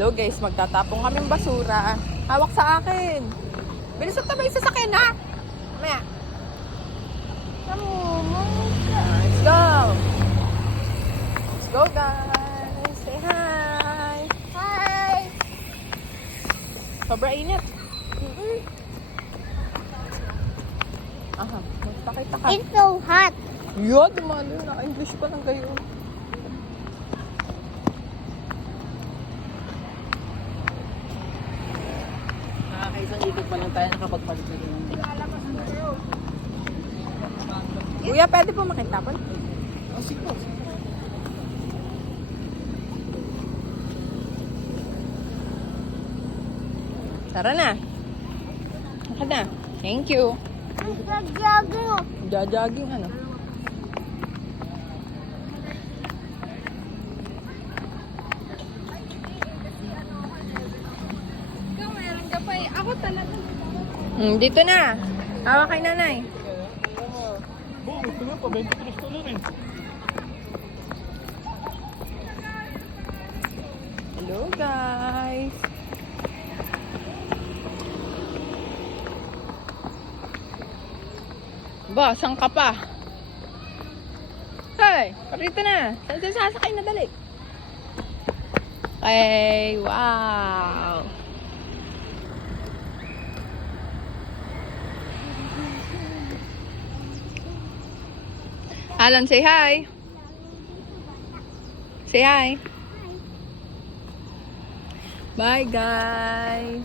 Hello guys, magtatapong kaming basura. Hawak sa akin. Bilis ang tabay sa sakin ha. Mamaya. Let's go. Let's go guys. Say hi. Hi! Sobra init. Aha, magpakita ka. It's so hot. Yun, dumalo. Naka-English pa lang kayo. Nakakaisang ikot pa lang tayo nakapagpalit na rin. Kuya, pwede po makitapon? Oh, sige po. Tara na. Maka na. Thank you. Ang gagawin. Jajaging ano. Ikaw, meron ka pa eh. Ako talaga. Dito na. Hawak kay nanay. Gusto mo pa, 23 tuloy rin. Hello guys. Ba, saan ka pa? Hey, parito na. Saan sasakay na dali? Okay, wow. Alan, say hi. Say hi. Bye guys.